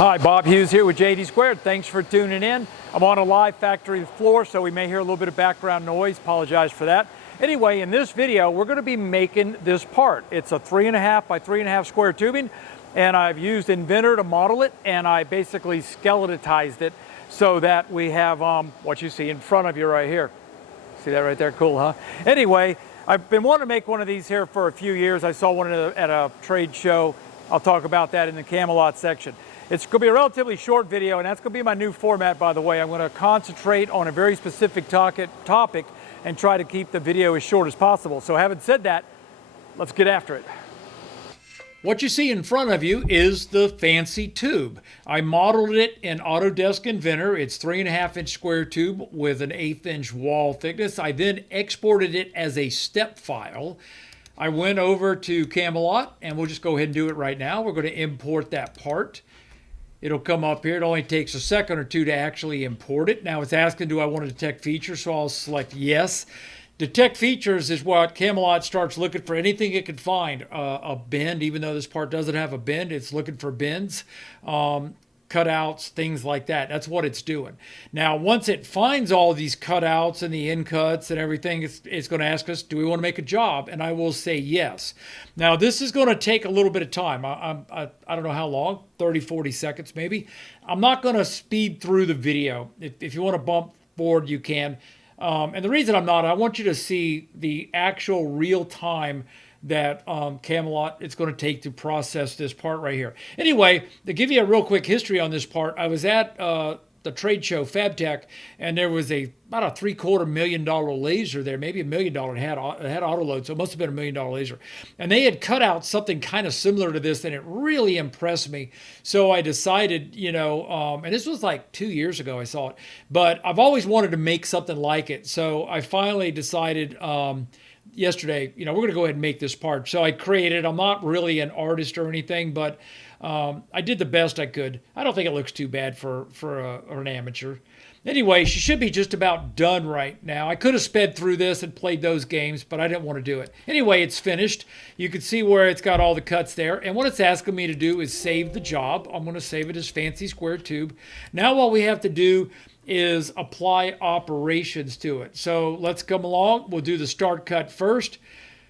Hi, Bob Hughes here with JD2. Thanks for tuning in. I'm on a live factory floor, so we may hear a little bit of background noise. Apologize for that. Anyway, in this video, we're going to be making this part. It's a 3.5 by 3.5 square tubing, and I've used Inventor to model it, and I basically skeletized it so that we have what you see in front of you right here. See that right there? Cool, huh? Anyway, I've been wanting to make one of these here for a few years. I saw one at a trade show. I'll talk about that in the Camelot section. It's going to be a relatively short video, and that's going to be my new format, by the way. I'm going to concentrate on a very specific topic and try to keep the video as short as possible. So having said that, let's get after it. What you see in front of you is the fancy tube. I modeled it in Autodesk Inventor. It's 3.5-inch square tube with an 1/8-inch wall thickness. I then exported it as a step file. I went over to Camelot, and we'll just go ahead and do it right now. We're going to import that part. It'll come up here. It only takes a second or two to actually import it. Now it's asking, do I want to detect features? So I'll select yes. Detect features is what Camelot starts looking for anything it can find. A bend, even though this part doesn't have a bend, it's looking for bends, cutouts, things like that. That's what it's doing. Now, once it finds all these cutouts and the end cuts and everything, it's going to ask us, do we want to make a job? And I will say yes. Now, this is going to take a little bit of time. I don't know how long, 30, 40 seconds maybe. I'm not going to speed through the video. If you want to bump forward, you can. And the reason I'm not, I want you to see the actual real time that Camelot it's going to take to process this part right here. Anyway, to give you a real quick history on this part, I was at the trade show FabTech, and there was about a $750,000 laser there, maybe $1 million. It had auto load, so it must have been $1 million laser. And they had cut out something kind of similar to this, and it really impressed me. So I decided, and this was like 2 years ago I saw it, but I've always wanted to make something like it. So I finally decided yesterday, we're going to go ahead and make this part. So I created, I'm not really an artist or anything, but I did the best I could. I don't think it looks too bad for an amateur. Anyway, she should be just about done right now. I could have sped through this and played those games, but I didn't want to do it. Anyway, it's finished. You can see where it's got all the cuts there. And what it's asking me to do is save the job. I'm going to save it as fancy square tube. Now what we have to do is apply operations to it. So let's come along. We'll do the start cut first.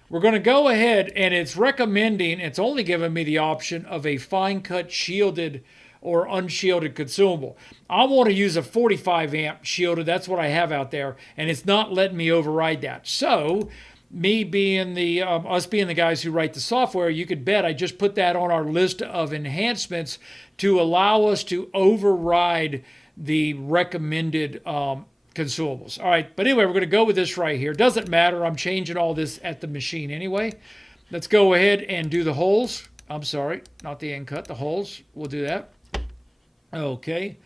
We're going to go ahead, and it's recommending, it's only giving me the option of a fine cut shielded or unshielded consumable. I want to use a 45 amp shielded. That's what I have out there, and it's not letting me override that. So me being us being the guys who write the software, you could bet I just put that on our list of enhancements to allow us to override the recommended consumables. All right, but anyway, we're going to go with this right here. Doesn't matter. I'm changing all this at the machine anyway. Let's go ahead and do the holes. I'm sorry, not the end cut, the holes. We'll do that. Okay.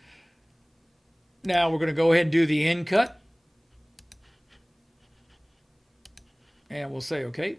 Now we're going to go ahead and do the end cut. And we'll say okay.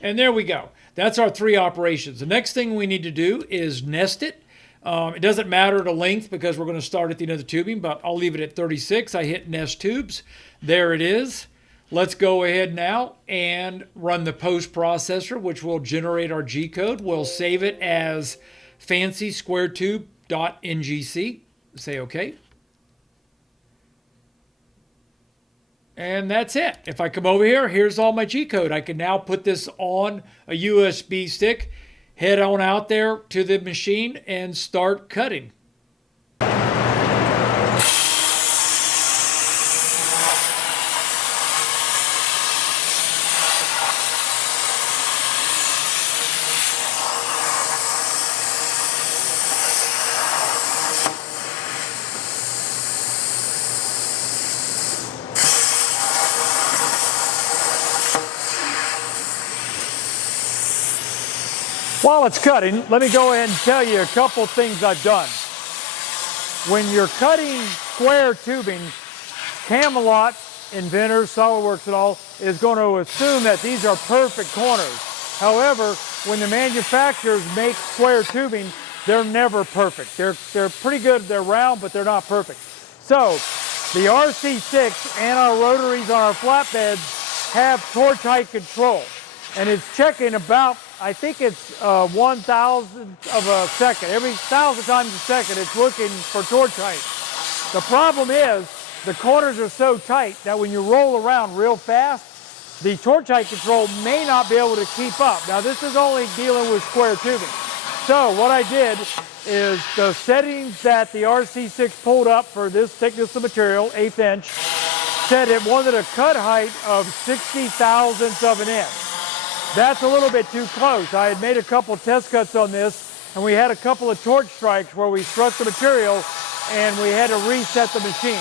And there we go. That's our 3 operations. The next thing we need to do is nest it. It doesn't matter the length because we're going to start at the end of the tubing, but I'll leave it at 36. I hit nest tubes. There it is. Let's go ahead now and run the post processor, which will generate our G-code. We'll save it as fancy square tube.ngc. Say OK. And that's it. If I come over here, here's all my G-code. I can now put this on a USB stick, head on out there to the machine, and start cutting. While it's cutting, let me go ahead and tell you a couple things I've done. When you're cutting square tubing, Camelot, Inventor, SolidWorks and all is going to assume that these are perfect corners. However, when the manufacturers make square tubing, they're never perfect. They're pretty good, they're round, but they're not perfect. So the RC6 and our rotaries on our flatbeds have torque height control, and it's checking about I think it's 1,000th of a second. Every 1,000 times a second, it's looking for torch height. The problem is the corners are so tight that when you roll around real fast, the torch height control may not be able to keep up. Now, this is only dealing with square tubing. So what I did is the settings that the RC6 pulled up for this thickness of material, 1/8 inch, said it wanted a cut height of 60,000ths of an inch. That's a little bit too close. I had made a couple test cuts on this, and we had a couple of torch strikes where we struck the material and we had to reset the machine.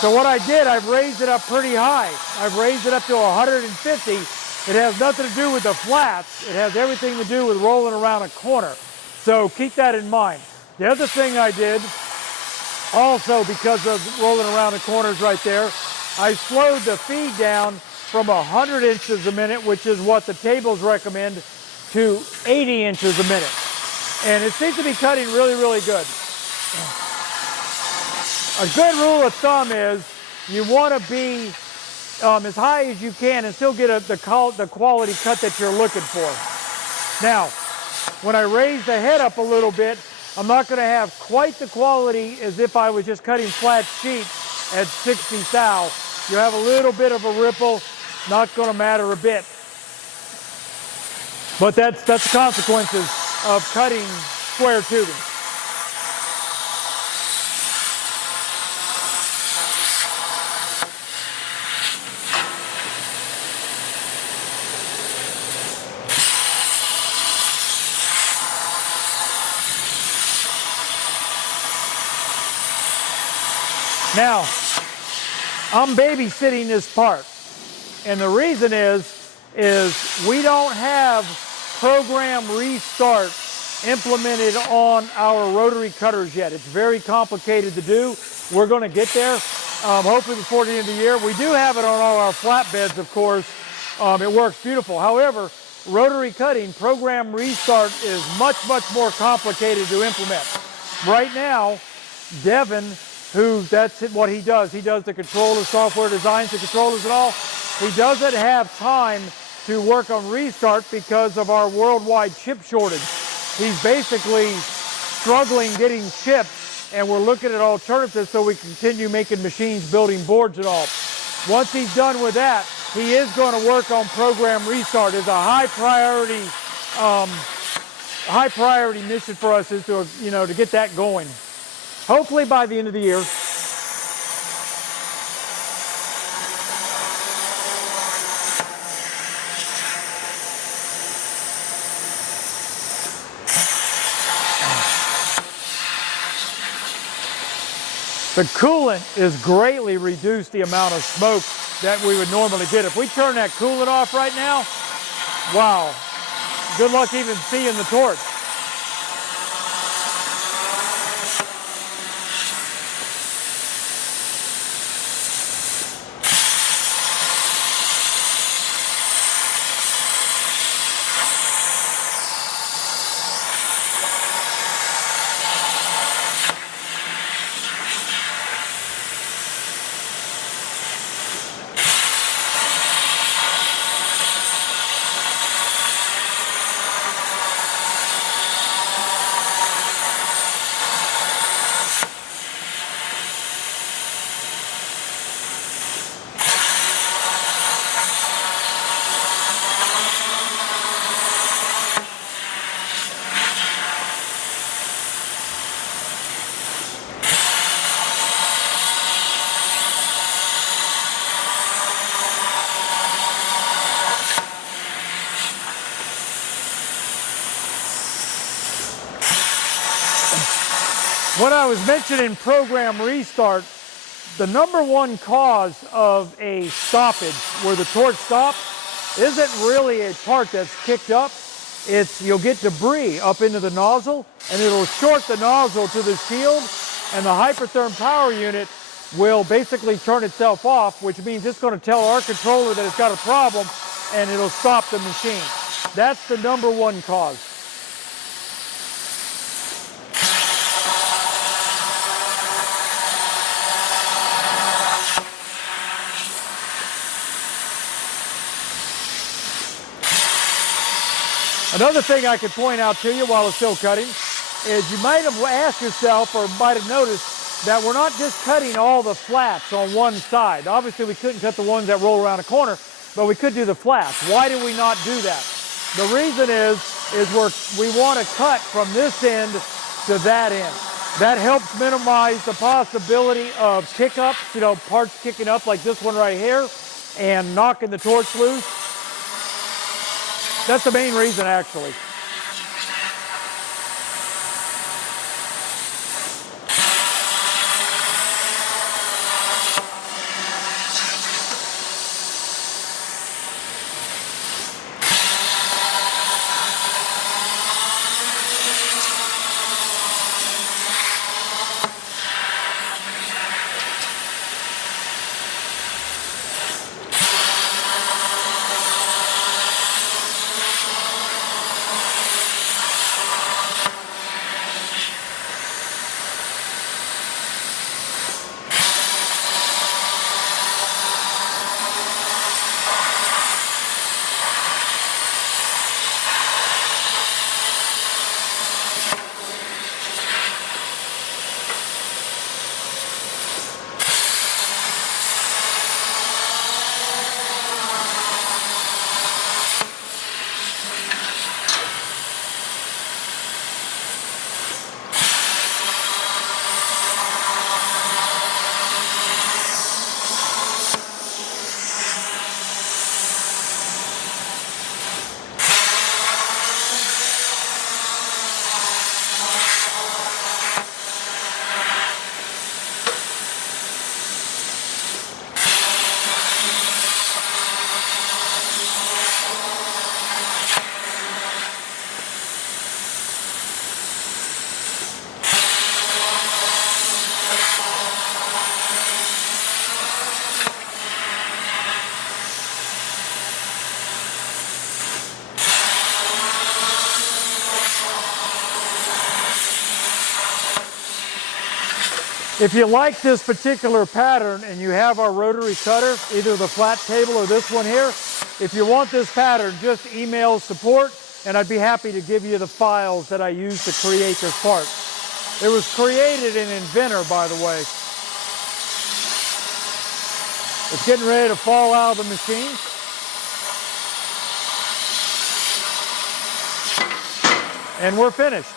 So what I did, I've raised it up pretty high. I've raised it up to 150. It has nothing to do with the flats. It has everything to do with rolling around a corner. So keep that in mind. The other thing I did, also because of rolling around the corners right there, I slowed the feed down from 100 inches a minute, which is what the tables recommend, to 80 inches a minute. And it seems to be cutting really, really good. A good rule of thumb is you want to be as high as you can and still get the quality cut that you're looking for. Now, when I raise the head up a little bit, I'm not going to have quite the quality as if I was just cutting flat sheet at 60 thou. You have a little bit of a ripple, not going to matter a bit. But that's the consequences of cutting square tubing. Now, I'm babysitting this part, and the reason is we don't have program restart implemented on our rotary cutters yet. It's very complicated to do. We're going to get there, hopefully before the end of the year. We do have it on all our flatbeds, of course. It works beautiful. However, rotary cutting, program restart is much, much more complicated to implement. Right now, Devin, that's what he does. He does the controller software, designs the controllers and all. He doesn't have time to work on restart because of our worldwide chip shortage. He's basically struggling getting chips, and we're looking at alternatives so we continue making machines, building boards and all. Once he's done with that, he is going to work on program restart. It's a high priority mission for us is to get that going. Hopefully by the end of the year. The coolant has greatly reduced the amount of smoke that we would normally get. If we turn that coolant off right now, wow, good luck even seeing the torch. When I was mentioning program restart, the #1 cause of a stoppage where the torch stops isn't really a part that's kicked up. You'll get debris up into the nozzle, and it'll short the nozzle to the shield, and the hypertherm power unit will basically turn itself off, which means it's going to tell our controller that it's got a problem, and it'll stop the machine. That's the #1 cause. Another thing I could point out to you while it's still cutting is you might have asked yourself or might have noticed that we're not just cutting all the flats on one side. Obviously we couldn't cut the ones that roll around a corner, but we could do the flats. Why did we not do that? The reason is we want to cut from this end to that end. That helps minimize the possibility of kick-ups, you know, parts kicking up like this one right here and knocking the torch loose. That's the main reason, actually. If you like this particular pattern and you have our rotary cutter, either the flat table or this one here, if you want this pattern, just email support and I'd be happy to give you the files that I use to create this part. It was created in Inventor, by the way. It's getting ready to fall out of the machine. And we're finished.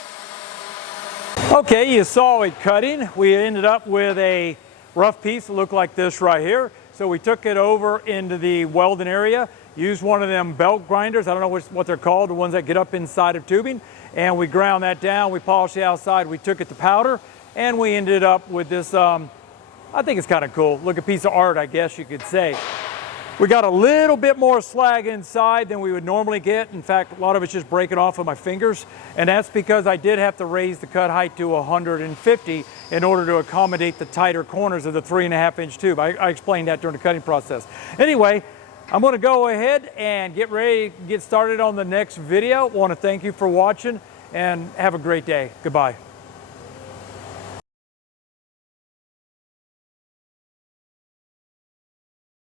Okay, you saw it cutting. We ended up with a rough piece that looked like this right here. So we took it over into the welding area, used one of them belt grinders, I don't know what they're called, the ones that get up inside of tubing, and we ground that down, we polished the outside, we took it to powder, and we ended up with this, I think it's kind of cool, look, a piece of art, I guess you could say. We got a little bit more slag inside than we would normally get. In fact, a lot of it's just breaking off of my fingers. And that's because I did have to raise the cut height to 150 in order to accommodate the tighter corners of the 3.5-inch tube. I explained that during the cutting process. Anyway, I'm going to go ahead and get ready to get started on the next video. I want to thank you for watching and have a great day. Goodbye.